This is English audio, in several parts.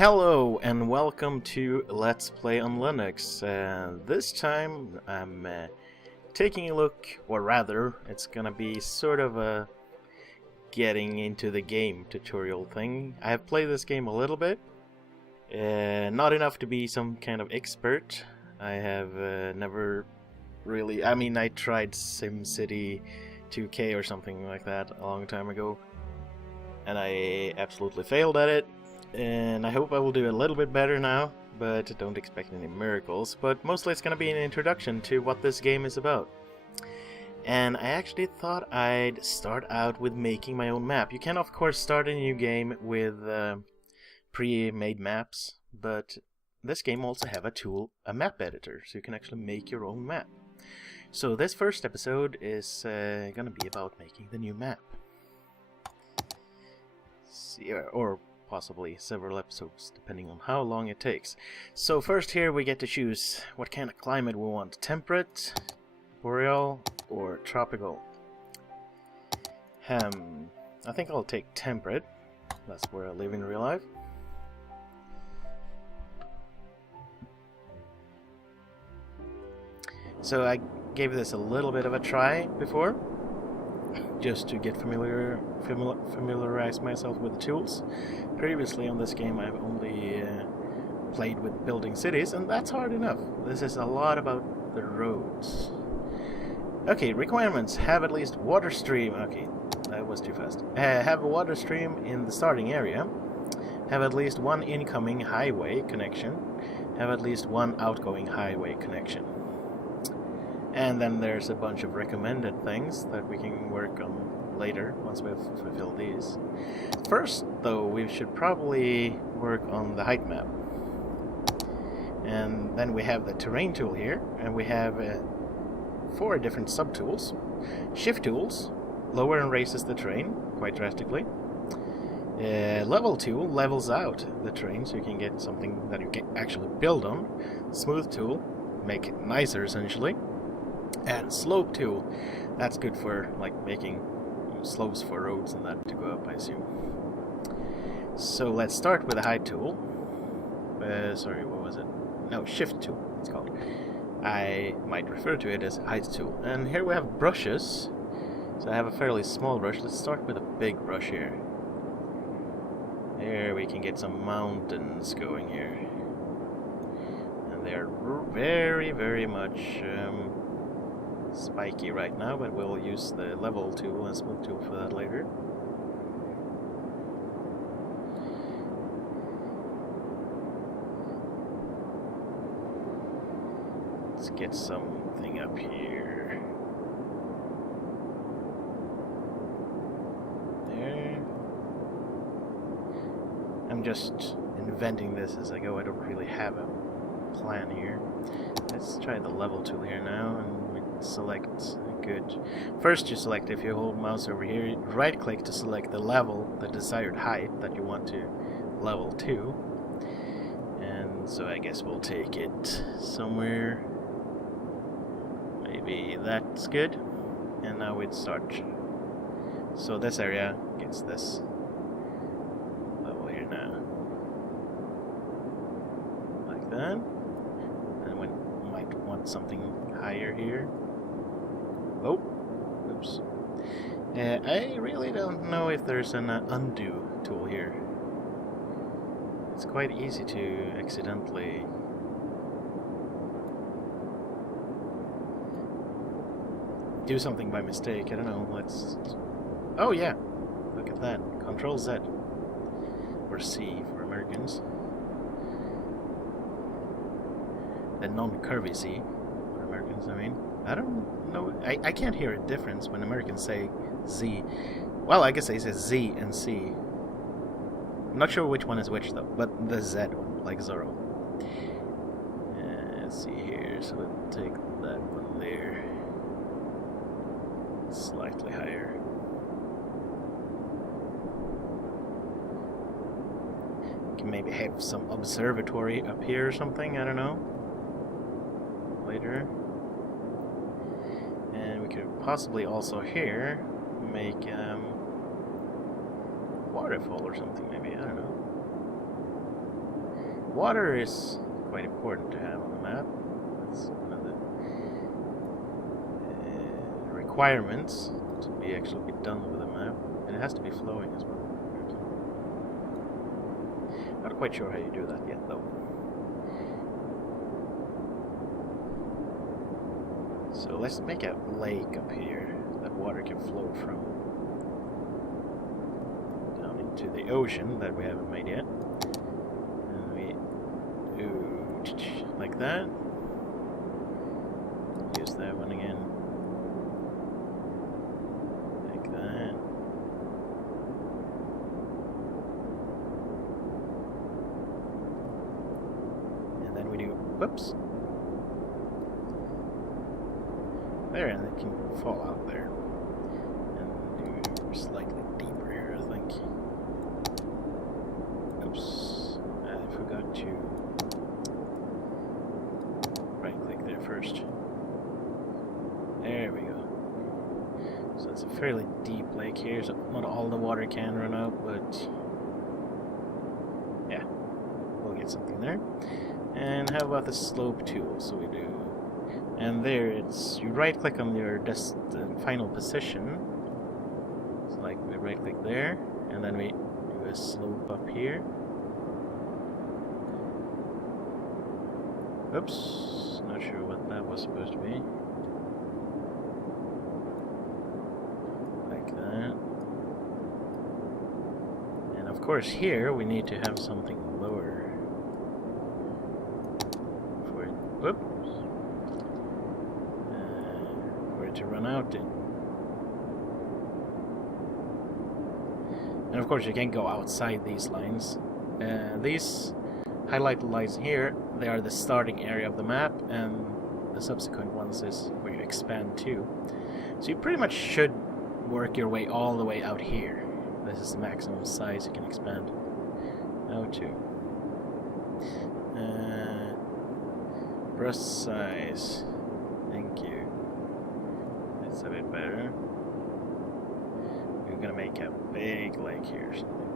Hello and welcome to Let's Play on Linux. This time I'm taking a look, or rather it's gonna be sort of a getting into the game tutorial thing. I have played this game a little bit, not enough to be some kind of expert. I have never really, I tried SimCity 2K or something like that a long time ago and I absolutely failed at it. And I hope I will do a little bit better now, but don't expect any miracles. But mostly it's going to be an introduction to what this game is about. And I actually thought I'd start out with making my own map. You can of course start a new game with pre-made maps, but this game also have a tool, a map editor, so you can actually make your own map. So this first episode is going to be about making the new map. Or possibly several episodes, depending on how long it takes. So first here we get to choose what kind of climate we want. Temperate, boreal, or tropical. I think I'll take temperate. That's where I live in real life. So I gave this a little bit of a try before, just to get familiarize myself with the tools. Previously on this game I've only played with building cities, and that's hard enough. This is a lot about the roads. Okay, requirements. Have at least water stream. Okay, that was too fast. Have a water stream in the starting area. Have at least one incoming highway connection. Have at least one outgoing highway connection. And then there's a bunch of recommended things that we can work on later once we've fulfilled these. First, though, we should probably work on the height map. And then we have the terrain tool here, and we have 4 different subtools. Shift tools lower and raises the terrain quite drastically. Level tool levels out the terrain so you can get something that you can actually build on. Smooth tool make it nicer essentially. And slope tool, that's good for like making slopes for roads and that to go up, I assume. So let's start with the height tool. Sorry, what was it? No, shift tool it's called. I might refer to it as height tool. And here we have brushes. So I have a fairly small brush. Let's start with a big brush here. There we can get some mountains going here. And they're very, very much spiky right now, but we'll use the level tool and smooth tool for that later. Let's get something up here. There. I'm just inventing this as I go. I don't really have a plan here. Let's try the level tool here now, and we select good. First you select, if you hold mouse over here, right click to select the level, the desired height that you want to level to. And so I guess we'll take it somewhere, maybe that's good. And now we'd start. So this area gets this level here now, like that. And we might want something higher here. Oh, oops. I really don't know if there's an undo tool here. It's quite easy to accidentally do something by mistake. I don't know. Let's. Oh yeah, look at that. Control Z or C for Americans. The non-curvy C for Americans. I mean. I don't know. I can't hear a difference when Americans say Z. Well, I guess they say Z and C. I'm not sure which one is which though, but the Z one, like Zorro. Let's see here. So we'll take that one there. Slightly higher. We can maybe have some observatory up here or something. I don't know. Later. And we could possibly also here make waterfall or something maybe, I don't know. Water is quite important to have on the map. That's one of the requirements to be actually done with a map, and it has to be flowing as well. Not quite sure how you do that yet, though. So let's make a lake up here that water can flow from down into the ocean that we haven't made yet. And we do like that. Use that one again. Like that. And then we do, whoops. There, and it can fall out there. And do slightly deeper here, I think. Oops. I forgot to right-click there first. There we go. So it's a fairly deep lake here, so not all the water can run out, but yeah, we'll get something there. And how about the slope tool? So we do. And there, it's you right-click on your final position. So like we right-click there, and then we do a slope up here. Oops, not sure what that was supposed to be. Like that. And of course here we need to have something lower. For it. Whoops. To run out in. And of course you can't go outside these lines. These highlighted lines here, they are the starting area of the map, and the subsequent ones is where you expand to. So you pretty much should work your way all the way out here. This is the maximum size you can expand out to. Brush size. Thank you. That's a bit better. We're gonna make a big lake here or something.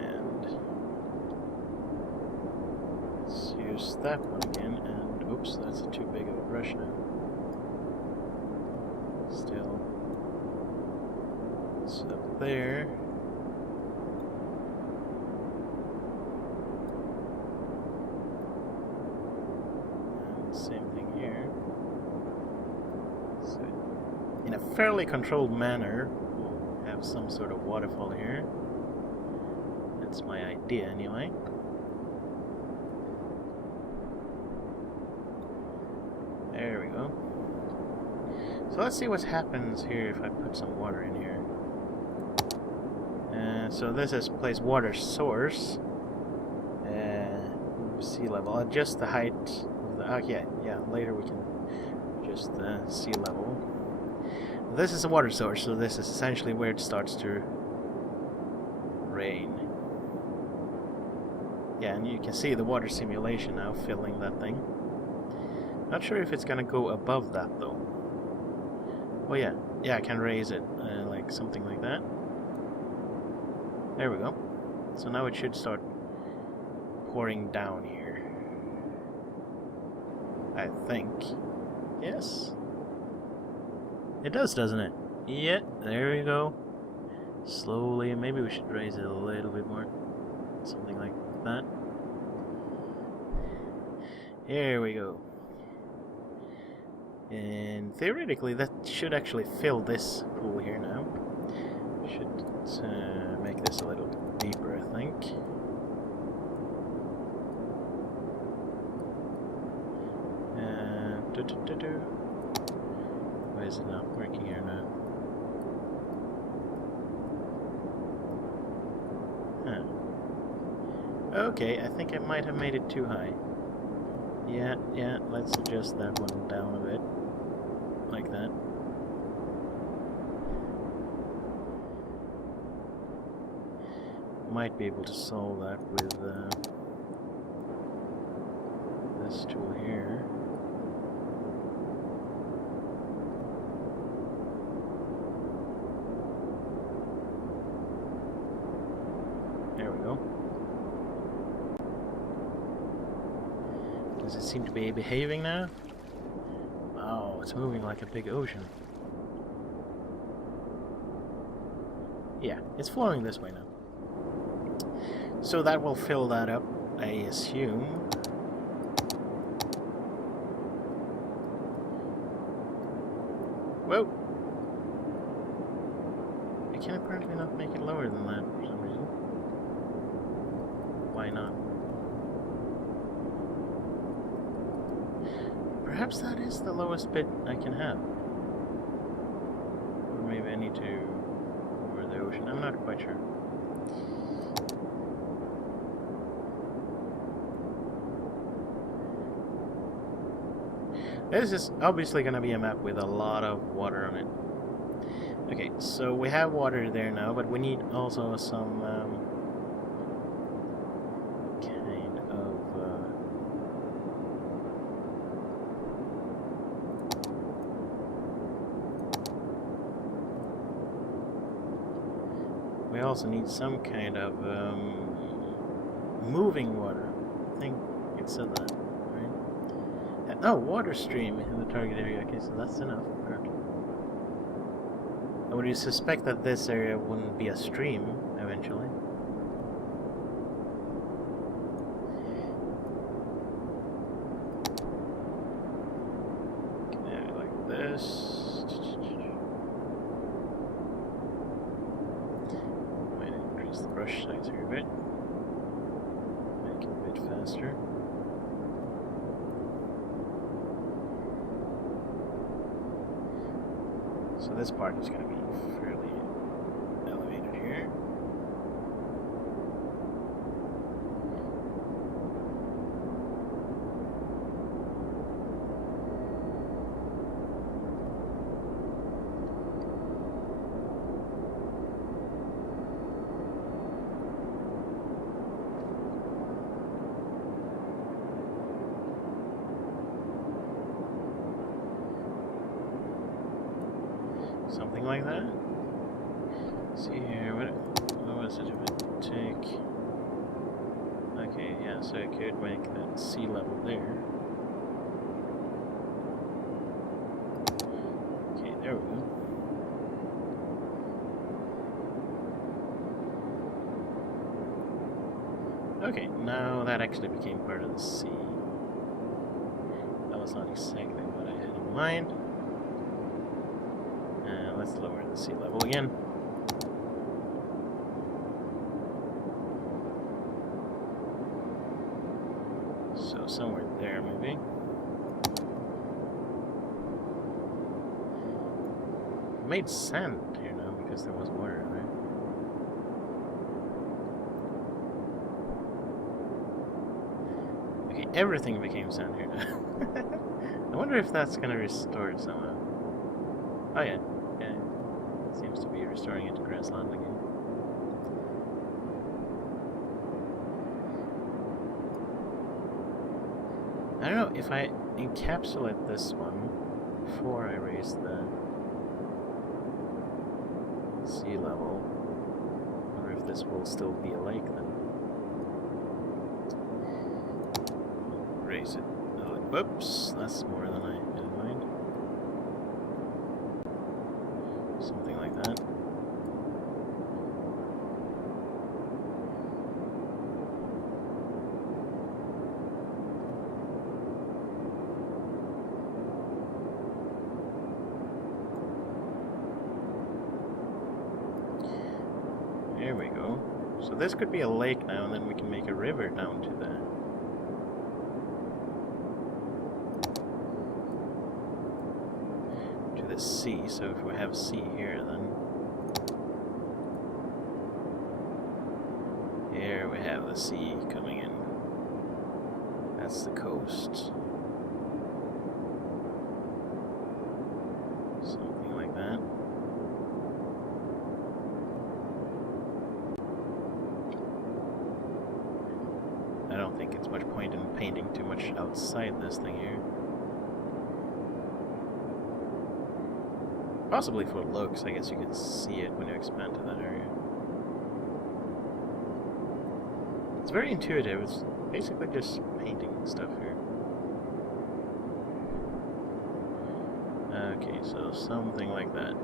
And let's use that one again, and oops, that's too big of a brush now. Still, it's up there. Same thing here. So, in a fairly controlled manner, we'll have some sort of waterfall here. That's my idea, anyway. There we go. So let's see what happens here if I put some water in here. So this is place water source. Sea level. Adjust the height. Okay, yeah, later we can adjust the sea level. This is a water source, so this is essentially where it starts to rain. Yeah, and you can see the water simulation now filling that thing. Not sure if it's gonna go above that though. Oh yeah, I can raise it, like something like that. There we go. So now it should start pouring down here. I think. Yes. It does, doesn't it? Yeah, there we go. Slowly, maybe we should raise it a little bit more. Something like that. There we go. And theoretically, that should actually fill this pool here now. Should make this a little bit deeper, I think. Why is it not working here now? Huh. Okay, I think I might have made it too high. Yeah, let's adjust that one down a bit. Like that. Might be able to solve that with this tool here. Does it seem to be behaving now? Oh, it's moving like a big ocean. Yeah, it's flowing this way now. So that will fill that up, I assume. Whoa! I can apparently not make it lower than that for some reason. Why not? Perhaps that is the lowest bit I can have. Or maybe I need to lower the ocean. I'm not quite sure. This is obviously going to be a map with a lot of water on it. Okay, so we have water there now, but we need also some kind of we also need some kind of moving water. I think it said that. Oh, water stream in the target area. Okay, so that's enough. I would suspect that this area wouldn't be a stream eventually. Yeah, like this. Might increase the brush size here a bit. Make it a bit faster. So this part is going to be fairly elevated here. Something like that. Let's see here, what was it if it take? Okay, yeah, so I could make that sea level there. Okay, there we go. Okay, now that actually became part of the sea. That was not exactly what I had in mind. Let's lower the sea level again. So somewhere there, maybe. It made sand here now because there was water, right? Okay, everything became sand here now. I wonder if that's gonna restore it somehow. Oh yeah. Seems to be restoring it to grassland again. I don't know if I encapsulate this one before I raise the sea level. I wonder if this will still be a lake then. Raise it. Oh, whoops, that's more than I had in mind. Something like that. There we go. So this could be a lake now, and then we can make a river down to the sea. So if we have sea here, then here we have the sea coming in. That's the coast. Something like that. I don't think it's much point in painting too much outside this thing here. Possibly for looks, I guess you could see it when you expand to that area. It's very intuitive, it's basically just painting stuff here. Okay, so something like that.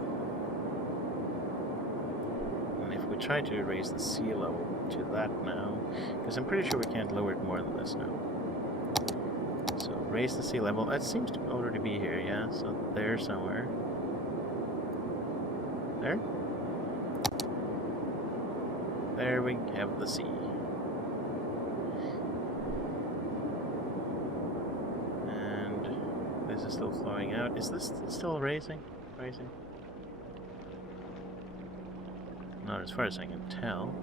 And if we try to raise the sea level to that now, because I'm pretty sure we can't lower it more than this now. So raise the sea level. It seems to already be here, yeah? So there somewhere. There? There we have the sea. And this is still flowing out. Is this still raising? Not as far as I can tell.